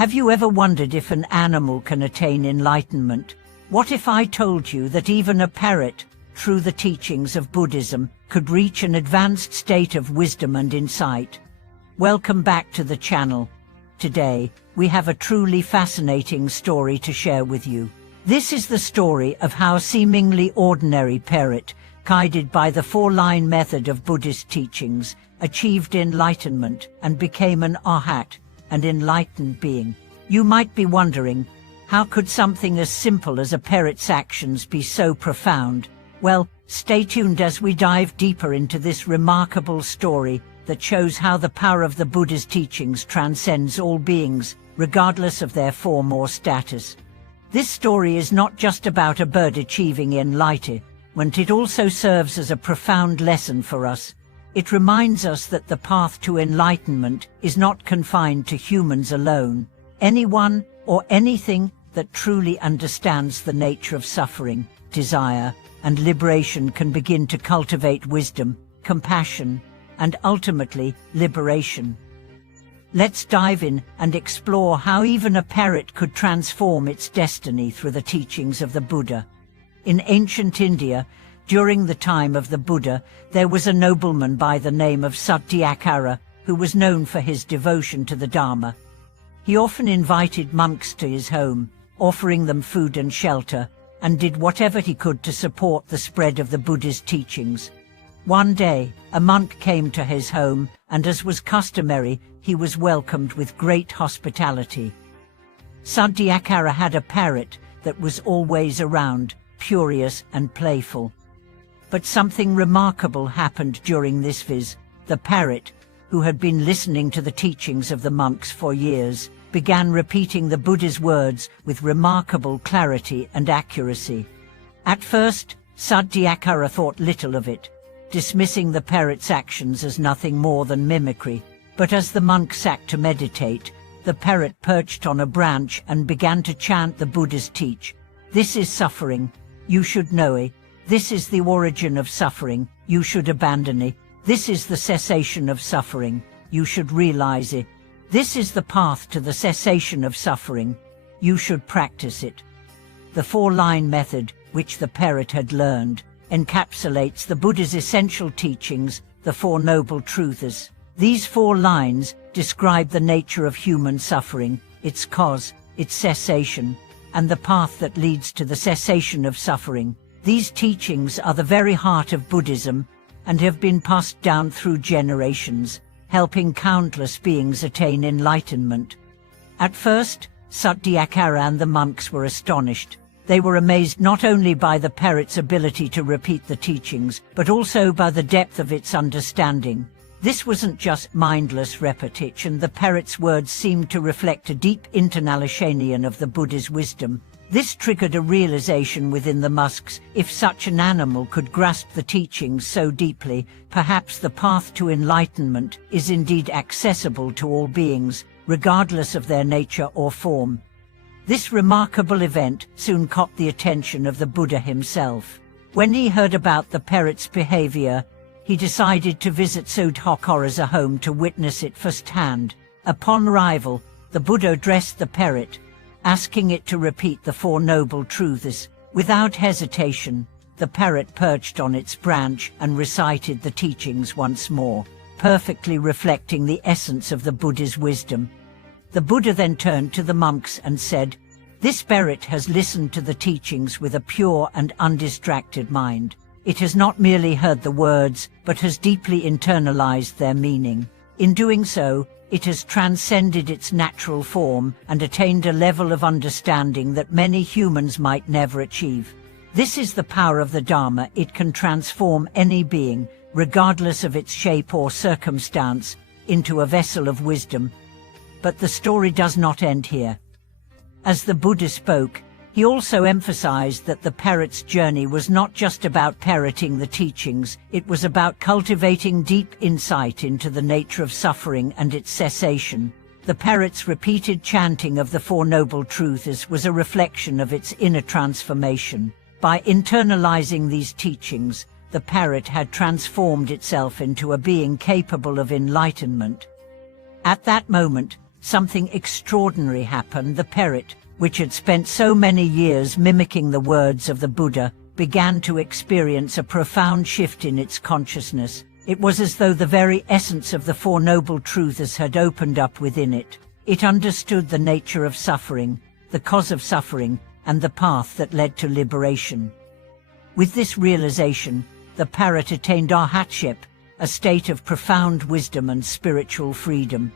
Have you ever wondered if an animal can attain enlightenment? What if I told you that even a parrot, through the teachings of Buddhism, could reach an advanced state of wisdom and insight? Welcome back to the channel. Today, we have a truly fascinating story to share with you. This is the story of how a seemingly ordinary parrot, guided by the four-line method of Buddhist teachings, achieved enlightenment and became an Arhat, an enlightened being. You might be wondering, how could something as simple as a parrot's actions be so profound? Well, stay tuned as we dive deeper into this remarkable story that shows how the power of the Buddha's teachings transcends all beings, regardless of their form or status. This story is not just about a bird achieving enlightenment, it also serves as a profound lesson for us. It reminds us that the path to enlightenment is not confined to humans alone. Anyone or anything that truly understands the nature of suffering, desire, and liberation can begin to cultivate wisdom, compassion, and ultimately, liberation. Let's dive in and explore how even a parrot could transform its destiny through the teachings of the Buddha. In ancient India, during the time of the Buddha, there was a nobleman by the name of Satyakara who was known for his devotion to the Dharma. He often invited monks to his home, offering them food and shelter, and did whatever he could to support the spread of the Buddha's teachings. One day, a monk came to his home, and as was customary, he was welcomed with great hospitality. Satyakara had a parrot that was always around, curious and playful. But something remarkable happened during this visit. The parrot, who had been listening to the teachings of the monks for years, began repeating the Buddha's words with remarkable clarity and accuracy. At first, Satyakara thought little of it, dismissing the parrot's actions as nothing more than mimicry. But as the monk sat to meditate, the parrot perched on a branch and began to chant the Buddha's teaching. This is suffering, you should know it. This is the origin of suffering, you should abandon it. This is the cessation of suffering, you should realize it. This is the path to the cessation of suffering, you should practice it. The four-line method, which the parrot had learned, encapsulates the Buddha's essential teachings, the Four Noble Truths. These 4 lines describe the nature of human suffering, its cause, its cessation, and the path that leads to the cessation of suffering. These teachings are the very heart of Buddhism and have been passed down through generations, helping countless beings attain enlightenment. At first, Satyakara and the monks were astonished. They were amazed not only by the parrot's ability to repeat the teachings, but also by the depth of its understanding. This wasn't just mindless repetition. The parrot's words seemed to reflect a deep internalisation of the Buddha's wisdom. This triggered a realization within the monks: if such an animal could grasp the teachings so deeply, perhaps the path to enlightenment is indeed accessible to all beings, regardless of their nature or form. This remarkable event soon caught the attention of the Buddha himself. When he heard about the parrot's behavior, he decided to visit Satyakara's home to witness it firsthand. Upon arrival, the Buddha addressed the parrot, asking it to repeat the Four Noble Truths. Without hesitation, the parrot perched on its branch and recited the teachings once more, perfectly reflecting the essence of the Buddha's wisdom. The Buddha then turned to the monks and said, "This parrot has listened to the teachings with a pure and undistracted mind. It has not merely heard the words, but has deeply internalized their meaning. In doing so, it has transcended its natural form and attained a level of understanding that many humans might never achieve. This is the power of the Dharma. It can transform any being, regardless of its shape or circumstance, into a vessel of wisdom." But the story does not end here. As the Buddha spoke, he also emphasized that the parrot's journey was not just about parroting the teachings, it was about cultivating deep insight into the nature of suffering and its cessation. The parrot's repeated chanting of the Four Noble Truths was a reflection of its inner transformation. By internalizing these teachings, the parrot had transformed itself into a being capable of enlightenment. At that moment, something extraordinary happened. The parrot, which had spent so many years mimicking the words of the Buddha, began to experience a profound shift in its consciousness. It was as though the very essence of the Four Noble Truths had opened up within it. It understood the nature of suffering, the cause of suffering, and the path that led to liberation. With this realization, the parrot attained Arhatship, a state of profound wisdom and spiritual freedom.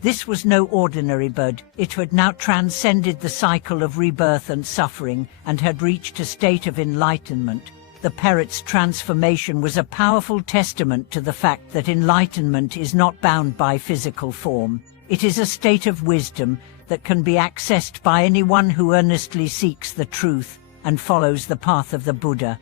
This was no ordinary bird. It had now transcended the cycle of rebirth and suffering and had reached a state of enlightenment. The parrot's transformation was a powerful testament to the fact that enlightenment is not bound by physical form. It is a state of wisdom that can be accessed by anyone who earnestly seeks the truth and follows the path of the Buddha.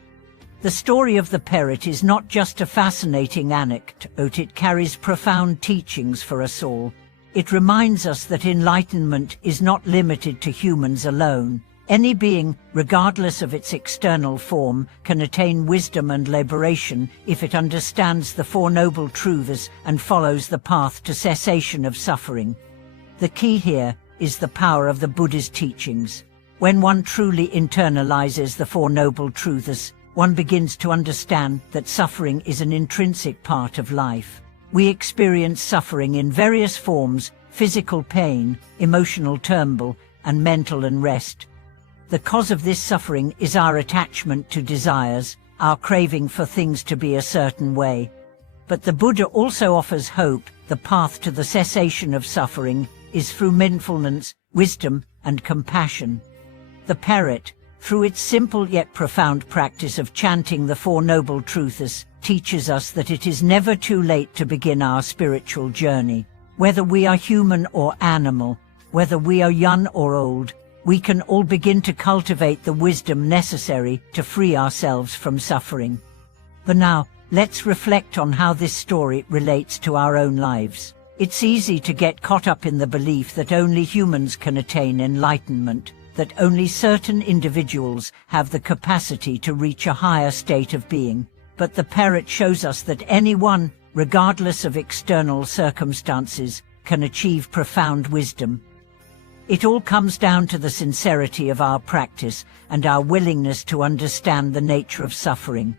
The story of the parrot is not just a fascinating anecdote, it carries profound teachings for us all. It reminds us that enlightenment is not limited to humans alone. Any being, regardless of its external form, can attain wisdom and liberation if it understands the Four Noble Truths and follows the path to cessation of suffering. The key here is the power of the Buddha's teachings. When one truly internalizes the Four Noble Truths, one begins to understand that suffering is an intrinsic part of life. We experience suffering in various forms: physical pain, emotional turmoil, and mental unrest. The cause of this suffering is our attachment to desires, our craving for things to be a certain way. But the Buddha also offers hope. The path to the cessation of suffering is through mindfulness, wisdom, and compassion. The parrot, through its simple yet profound practice of chanting the Four Noble Truths, teaches us that it is never too late to begin our spiritual journey. Whether we are human or animal, whether we are young or old, we can all begin to cultivate the wisdom necessary to free ourselves from suffering. But now, let's reflect on how this story relates to our own lives. It's easy to get caught up in the belief that only humans can attain enlightenment, that only certain individuals have the capacity to reach a higher state of being. But the parrot shows us that anyone, regardless of external circumstances, can achieve profound wisdom. It all comes down to the sincerity of our practice and our willingness to understand the nature of suffering.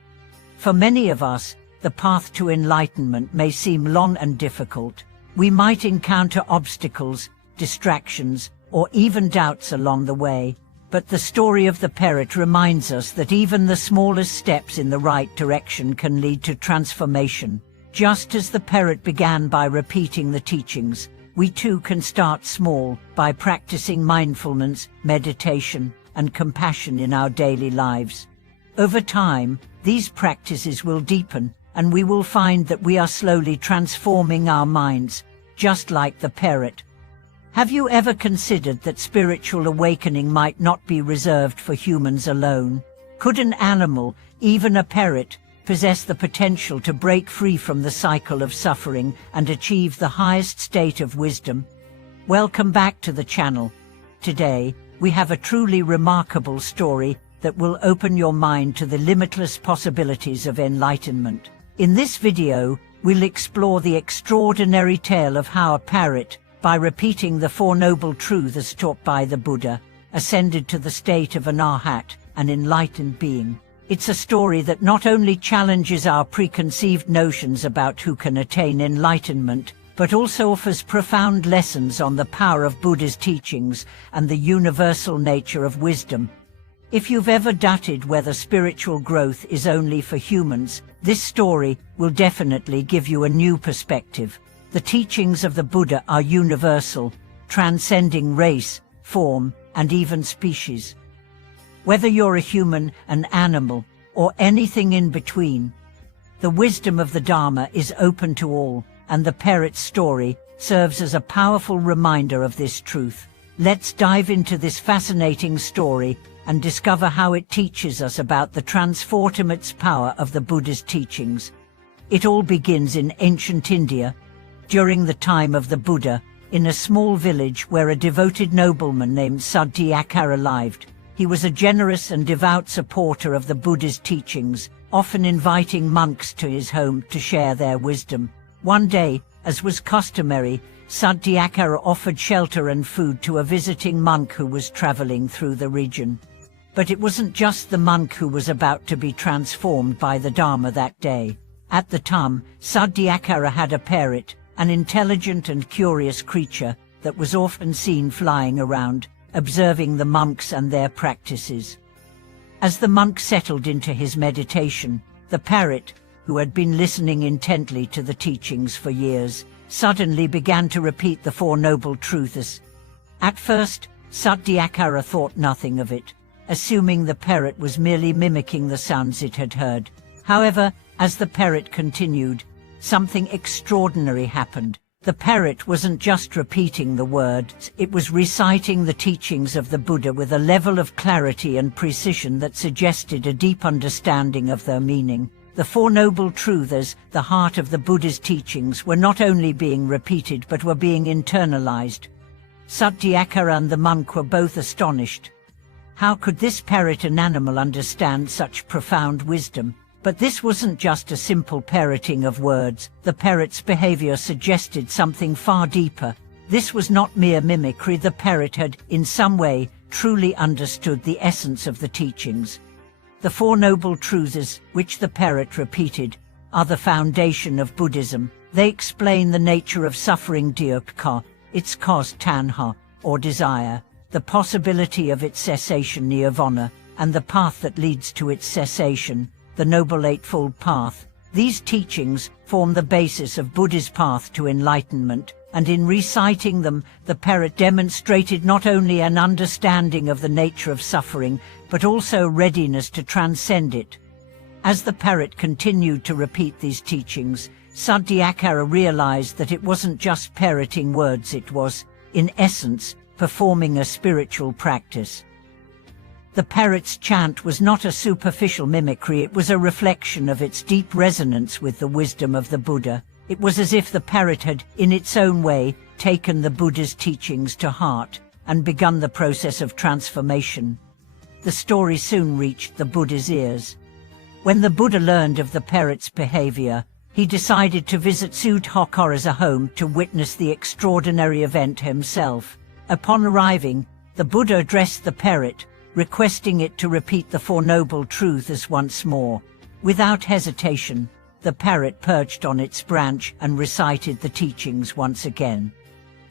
For many of us, the path to enlightenment may seem long and difficult. We might encounter obstacles, distractions, or even doubts along the way. But the story of the parrot reminds us that even the smallest steps in the right direction can lead to transformation. Just as the parrot began by repeating the teachings, we too can start small by practicing mindfulness, meditation, and compassion in our daily lives. Over time, these practices will deepen, and we will find that we are slowly transforming our minds, just like the parrot. Have you ever considered that spiritual awakening might not be reserved for humans alone? Could an animal, even a parrot, possess the potential to break free from the cycle of suffering and achieve the highest state of wisdom? Welcome back to the channel. Today, we have a truly remarkable story that will open your mind to the limitless possibilities of enlightenment. In this video, we'll explore the extraordinary tale of how a parrot, by repeating the Four Noble Truths taught by the Buddha, ascended to the state of an Arhat, an enlightened being. It's a story that not only challenges our preconceived notions about who can attain enlightenment, but also offers profound lessons on the power of Buddha's teachings and the universal nature of wisdom. If you've ever doubted whether spiritual growth is only for humans, this story will definitely give you a new perspective. The teachings of the Buddha are universal, transcending race, form, and even species. Whether you're a human, an animal, or anything in between, the wisdom of the Dharma is open to all, and the parrot's story serves as a powerful reminder of this truth. Let's dive into this fascinating story and discover how it teaches us about the transformative power of the Buddha's teachings. It all begins in ancient India, during the time of the Buddha, in a small village where a devoted nobleman named Satyakara lived. He was a generous and devout supporter of the Buddha's teachings, often inviting monks to his home to share their wisdom. One day, as was customary, Sadyakara offered shelter and food to a visiting monk who was traveling through the region. But it wasn't just the monk who was about to be transformed by the Dharma that day. At the time, Sadyakara had a parrot, an intelligent and curious creature that was often seen flying around, observing the monks and their practices. As the monk settled into his meditation, the parrot, who had been listening intently to the teachings for years, suddenly began to repeat the Four Noble Truths. At first, Sadyakara thought nothing of it, assuming the parrot was merely mimicking the sounds it had heard. However, as the parrot continued, something extraordinary happened. The parrot wasn't just repeating the words, it was reciting the teachings of the Buddha with a level of clarity and precision that suggested a deep understanding of their meaning. The Four Noble Truths, the heart of the Buddha's teachings, were not only being repeated but were being internalized. Sadyakara and the monk were both astonished. How could this parrot, an animal, understand such profound wisdom? But this wasn't just a simple parroting of words. The parrot's behavior suggested something far deeper. This was not mere mimicry. The parrot had, in some way, truly understood the essence of the teachings. The Four Noble Truths, which the parrot repeated, are the foundation of Buddhism. They explain the nature of suffering, dukkha, its cause tanha, or desire, the possibility of its cessation, nirvana, and the path that leads to its cessation, the Noble Eightfold Path. These teachings form the basis of Buddha's path to enlightenment, and in reciting them, the parrot demonstrated not only an understanding of the nature of suffering, but also readiness to transcend it. As the parrot continued to repeat these teachings, Sadyakara realized that it wasn't just parroting words, it was, in essence, performing a spiritual practice. The parrot's chant was not a superficial mimicry, it was a reflection of its deep resonance with the wisdom of the Buddha. It was as if the parrot had, in its own way, taken the Buddha's teachings to heart and begun the process of transformation. The story soon reached the Buddha's ears. When the Buddha learned of the parrot's behavior, he decided to visit Sadyakara's home to witness the extraordinary event himself. Upon arriving, the Buddha addressed the parrot, requesting it to repeat the Four Noble Truths once more. Without hesitation, the parrot perched on its branch and recited the teachings once again.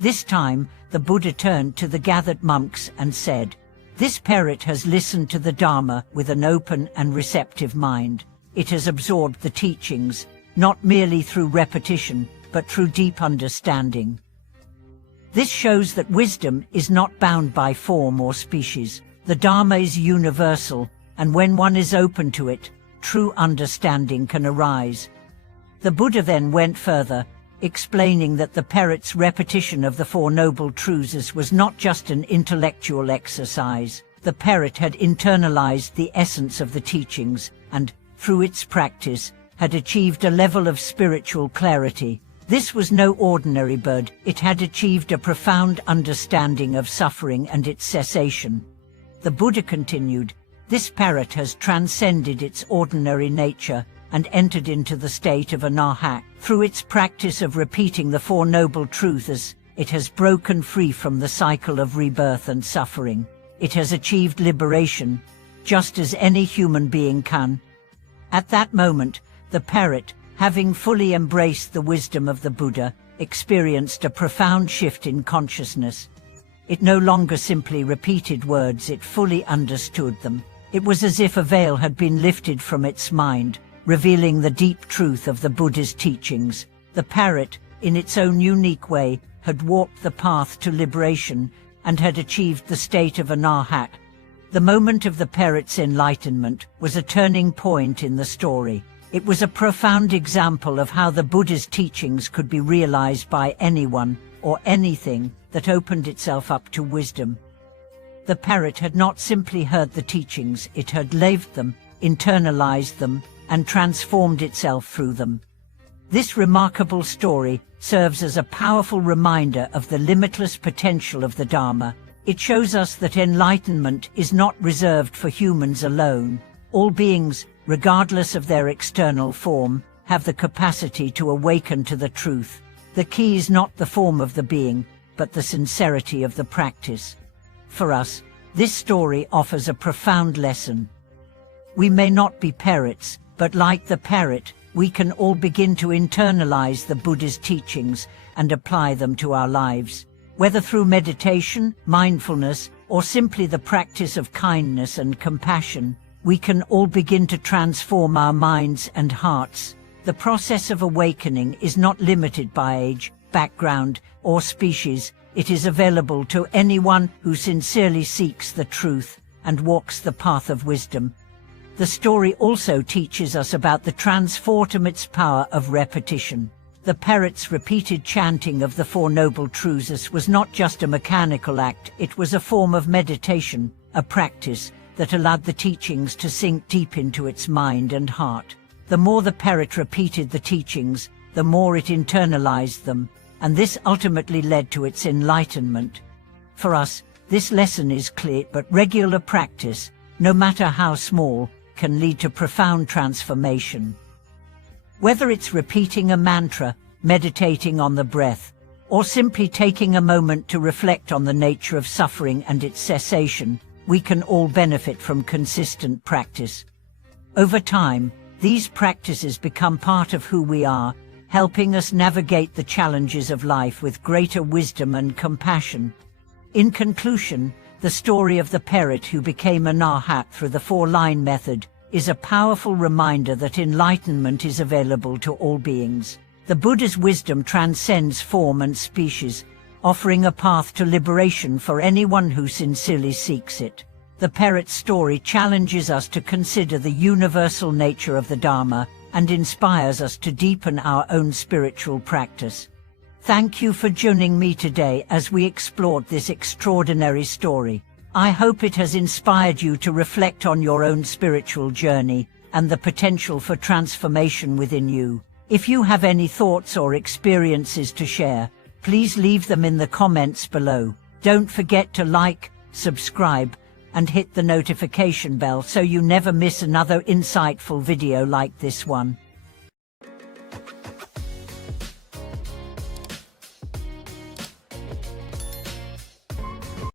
This time, the Buddha turned to the gathered monks and said, "This parrot has listened to the Dharma with an open and receptive mind. It has absorbed the teachings, not merely through repetition, but through deep understanding." This shows that wisdom is not bound by form or species. The Dharma is universal, and when one is open to it, true understanding can arise. The Buddha then went further, explaining that the parrot's repetition of the Four Noble Truths was not just an intellectual exercise. The parrot had internalized the essence of the teachings and, through its practice, had achieved a level of spiritual clarity. This was no ordinary bird, it had achieved a profound understanding of suffering and its cessation. The Buddha continued, "This parrot has transcended its ordinary nature and entered into the state of an Arhat. Through its practice of repeating the Four Noble Truths, it has broken free from the cycle of rebirth and suffering. It has achieved liberation, just as any human being can." At that moment, the parrot, having fully embraced the wisdom of the Buddha, experienced a profound shift in consciousness. It no longer simply repeated words, it fully understood them. It was as if a veil had been lifted from its mind, revealing the deep truth of the Buddha's teachings. The parrot, in its own unique way, had walked the path to liberation and had achieved the state of an Arhat. The moment of the parrot's enlightenment was a turning point in the story. It was a profound example of how the Buddha's teachings could be realized by anyone or anything that opened itself up to wisdom. The parrot had not simply heard the teachings, it had lived them, internalized them, and transformed itself through them. This remarkable story serves as a powerful reminder of the limitless potential of the Dharma. It shows us that enlightenment is not reserved for humans alone. All beings, regardless of their external form, have the capacity to awaken to the truth. The key is not the form of the being, but the sincerity of the practice. For us, this story offers a profound lesson. We may not be parrots, but like the parrot, we can all begin to internalize the Buddha's teachings and apply them to our lives. Whether through meditation, mindfulness, or simply the practice of kindness and compassion, we can all begin to transform our minds and hearts. The process of awakening is not limited by age, background, or species. It is available to anyone who sincerely seeks the truth and walks the path of wisdom. The story also teaches us about the transformative power of repetition. The parrot's repeated chanting of the Four Noble Truths was not just a mechanical act, it was a form of meditation, a practice that allowed the teachings to sink deep into its mind and heart. The more the parrot repeated the teachings, the more it internalized them, and this ultimately led to its enlightenment. For us, this lesson is clear, but regular practice, no matter how small, can lead to profound transformation. Whether it's repeating a mantra, meditating on the breath, or simply taking a moment to reflect on the nature of suffering and its cessation, we can all benefit from consistent practice. Over time, these practices become part of who we are, helping us navigate the challenges of life with greater wisdom and compassion. In conclusion, the story of the parrot who became an Arhat through the four-line method is a powerful reminder that enlightenment is available to all beings. The Buddha's wisdom transcends form and species, offering a path to liberation for anyone who sincerely seeks it. The parrot's story challenges us to consider the universal nature of the Dharma and inspires us to deepen our own spiritual practice. Thank you for joining me today as we explored this extraordinary story. I hope it has inspired you to reflect on your own spiritual journey and the potential for transformation within you. If you have any thoughts or experiences to share, please leave them in the comments below. Don't forget to like, subscribe, and hit the notification bell so you never miss another insightful video like this one.